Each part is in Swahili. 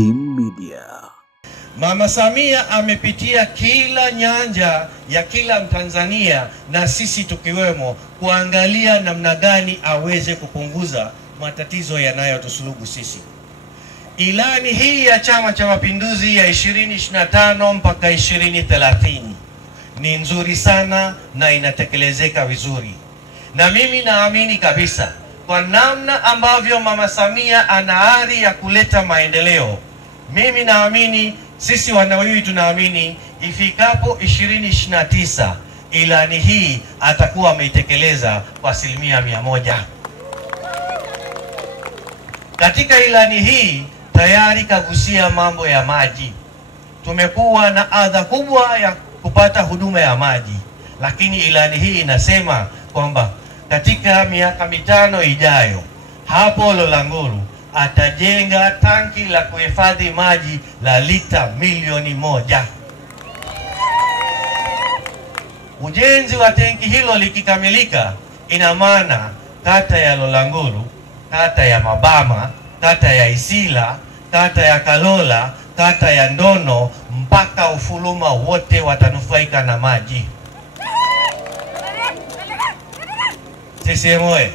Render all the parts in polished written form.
Kim Media. Mama Samia amepitia kila nyanja ya kila Mtanzania na sisi tukiwemo, kuangalia namna gani aweze kupunguza matatizo yanayotusulubu sisi. Ilani hii ya Chama cha Mapinduzi ya 2025 mpaka 2030 ni nzuri sana na inatekelezeka vizuri. Na mimi naamini kabisa kwa namna ambavyo Mama Samia ana ari ya kuleta maendeleo, mimi naamini, sisi Wanauyui tunaamini ifikapo 2029 ilani hii atakuwa ameitekeleza kwa 100%. Katika ilani hii tayari kagusia mambo ya maji. Tumekuwa na adha kubwa ya kupata huduma ya maji, lakini ilani hii inasema kwamba katika miaka 5 ijayo hapo Lolanguru atajenga tanki la kuhifadhi maji la lita milioni 1. Ujenzi wa tanki hilo likikamilika, ina maana kata ya Lolanguru, kata ya Mabama, kata ya Isila, kata ya Kalola, kata ya Ndono mpaka Ufuluma wote watanufaika na maji. CCM.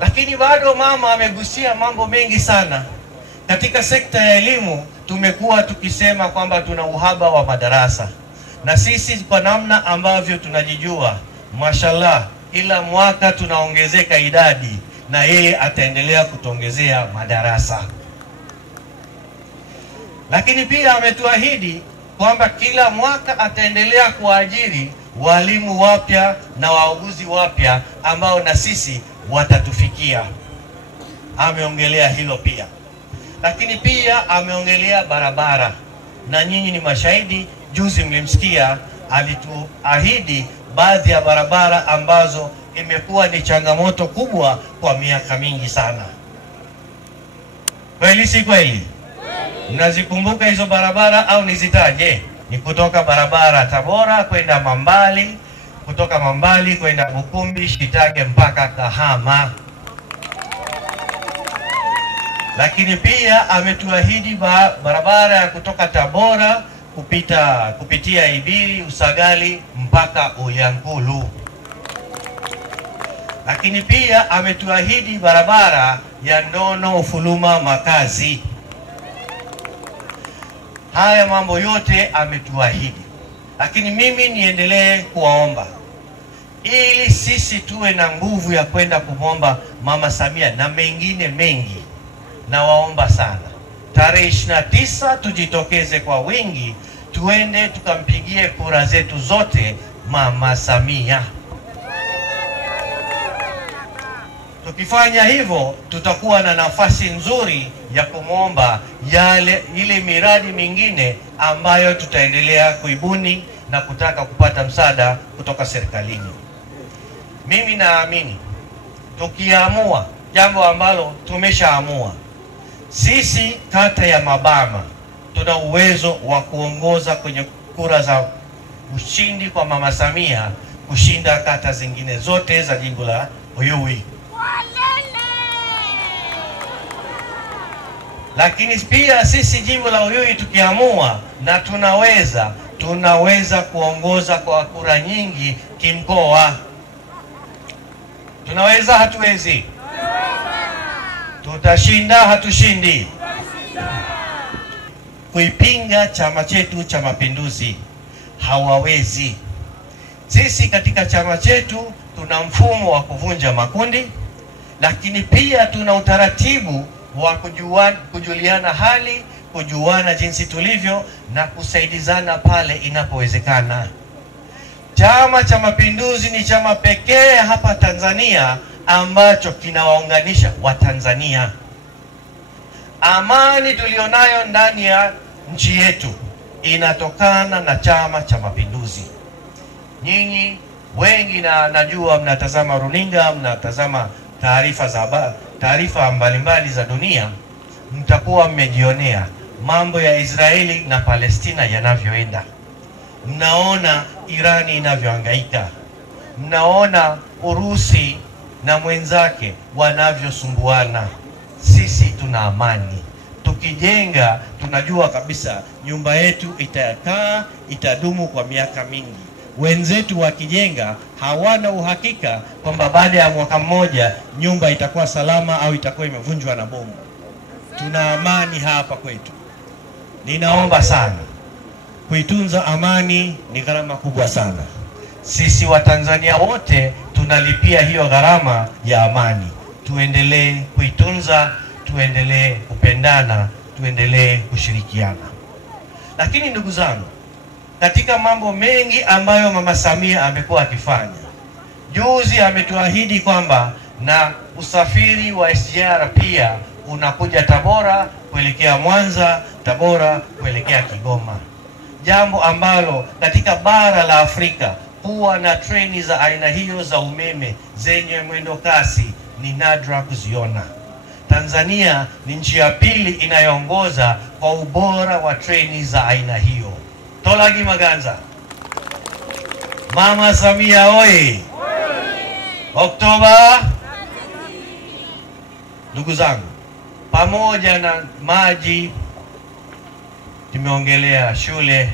Lakini bado mama amegusia mambo mengi sana. Katika sekta ya elimu tumekuwa tukisema kwamba tuna uhaba wa madarasa. Na sisi kwa namna ambavyo tunajijua, mashallah, kila mwaka tunaongezeka idadi na yeye ataendelea kutuongezea madarasa. Lakini pia ametuahidi kwamba kila mwaka ataendelea kuajiri walimu wapya na wauguzi wapya ambao na sisi watatufikia. Ameongelea hilo pia. Lakini pia ameongelea barabara. Na nyinyi ni mashahidi, juzi mlimsikia alituahidi baadhi ya barabara ambazo imekuwa ni changamoto kubwa kwa miaka mingi sana. Kweli si kweli? Mnazikumbuka hizo barabara au nizitaje? Ni kutoka barabara Tabora kwenda Mambali, kutoka Mambali kwenda Bukumbi, Shitage mpaka Kahama. Lakini pia ametuahidi barabara ya kutoka Tabora kupitia Ibiri, Usagali mpaka Uyankulu. Lakini pia ametuahidi barabara ya Ndono Ufuluma Makazi. Haya mambo yote ametuahidi. Lakini mimi niendelee kuwaomba ili sisi tuwe na nguvu ya kwenda kumwomba Mama Samia na mengine mengi. Na waomba sana, tarehe 29 tujitokeze kwa wingi, tuende tukampigie kura zetu zote Mama Samia. Tukifanya hivyo tutakuwa na nafasi nzuri ya kumwomba ile miradi mingine ambayo tutaendelea kuibuni na kutaka kupata msaada kutoka serikalini. Mimi naamini tukiamua jambo ambalo tumeshaamua, sisi kata ya Mabama tuna uwezo wa kuongoza kwenye kura za ushindi kwa Mama Samia kushinda kata zingine zote za jimbo la Uyui. Lakini pia sisi jimbo la Uyui tukiamua, na tunaweza kuongoza kwa kura nyingi kimkoa. Tunaweza hatuwezi? Tutashinda hatushindi? Kuipinga chama chetu cha Mapinduzi hawawezi. Sisi katika chama chetu tuna mfumo wa kuvunja makundi, lakini pia tuna utaratibu wa kujuliana hali, kujuana jinsi tulivyo na kusaidizana pale inapowezekana. Chama cha Mapinduzi ni chama pekee hapa Tanzania ambacho kinawaunganisha Watanzania. Amani tulionayo ndani ya nchi yetu inatokana na Chama cha Mapinduzi. Nyinyi wengi na najua mnatazama runinga, mnatazama taarifa mbalimbali za dunia, mtakuwa mmejionea mambo ya Israeli na Palestina yanavyoenda. Mnaona Irani inavyohangaika. Mnaona Urusi na mwenzake wanavyosumbuana. Sisi tuna amani. tukijenga tunajua kabisa nyumba yetu itadumu kwa miaka mingi. Wenzetu wakijenga hawana uhakika kwamba baada ya mwaka mmoja nyumba itakuwa salama au itakuwa imevunjwa na bomu. Tuna amani hapa kwetu. Ninaomba sana, kuitunza amani ni gharama kubwa sana. Sisi Watanzania wote tunalipia hiyo gharama ya amani. Tuendelee kuitunza, tuendelee kupendana, tuendelee kushirikiana. Lakini ndugu zangu, katika mambo mengi ambayo Mama Samia amekuwa akifanya, juzi ametuahidi kwamba na usafiri wa SGR pia unakuja Tabora kuelekea Mwanza, Tabora kuelekea Kigoma. Jambo ambalo katika bara la Afrika kuwa na treni za aina hiyo za umeme zenye mwendo kasi ni nadra kuziona. Tanzania ni nchi ya pili inayoongoza kwa ubora wa treni za aina hiyo. Tolagi Maganza. Mama Samia oye! Oktoba. Ndugu zangu, pamoja na maji, tumeongelea shule,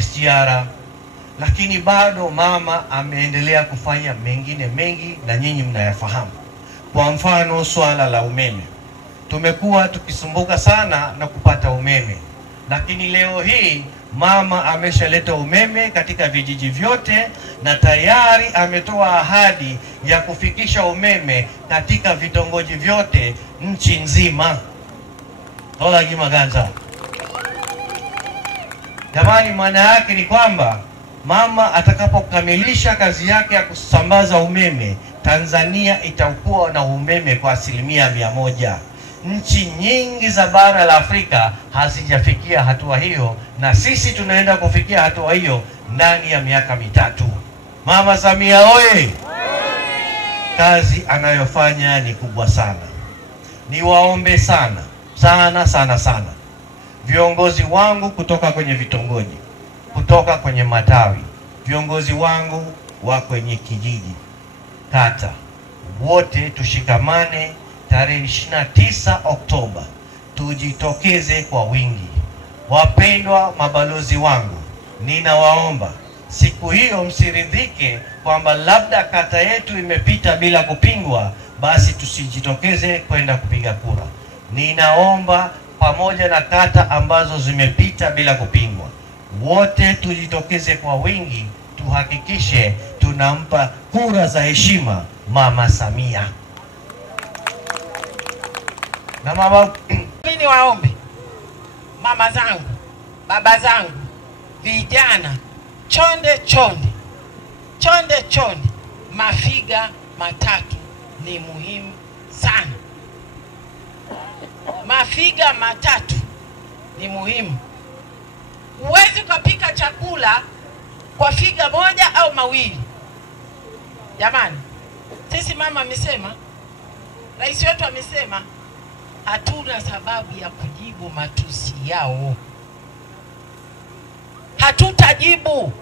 SGR, lakini bado mama ameendelea kufanya mengine mengi na nyinyi mnayafahamu. Kwa mfano swala la umeme. Tumekuwa tukisumbuka sana na kupata umeme, lakini leo hii mama ameshaleta umeme katika vijiji vyote na tayari ametoa ahadi ya kufikisha umeme katika vitongoji vyote nchi nzima. Tolagi Maganza. Jamani, maana yake ni kwamba mama atakapokamilisha kazi yake ya kusambaza umeme, Tanzania itakuwa na umeme kwa 100%. Nchi nyingi za bara la Afrika hazijafikia hatua hiyo, na sisi tunaenda kufikia hatua hiyo ndani ya miaka mitatu. Mama Samia oye! Kazi anayofanya ni kubwa sana. Niwaombe sana viongozi wangu kutoka kwenye vitongoji, kutoka kwenye matawi, viongozi wangu wa kwenye kijiji, kata, wote tushikamane. Tarehe 29 Oktoba tujitokeze kwa wingi. Wapendwa mabalozi wangu, ninawaomba siku hiyo msiridhike kwamba labda kata yetu imepita bila kupingwa, basi tusijitokeze kwenda kupiga kura. Ninaomba pamoja na kata ambazo zimepita bila kupingwa, wote tujitokeze kwa wingi, tuhakikishe tunampa kura za heshima Mama Samia. Na mama, mimi waombe mama zangu, baba zangu, vijana, chonde, mafiga matatu ni muhimu sana. Mafiga matatu ni muhimu. Huwezi kupika chakula kwa figa moja au mawili. Jamani, sisi mama amesema, rais wetu amesema, hatuna sababu ya kujibu matusi yao. Hatutajibu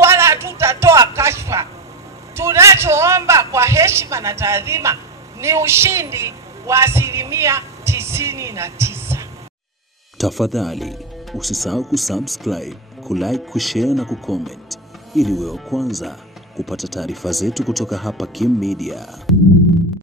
wala hatutatoa kashfa. Tunachoomba kwa heshima na taadhima ni ushindi wa 99%. Tafadhali usisahau kusubscribe, kulike, kushare na kucomment ili uwe wa kwanza kupata taarifa zetu kutoka hapa Kim Media.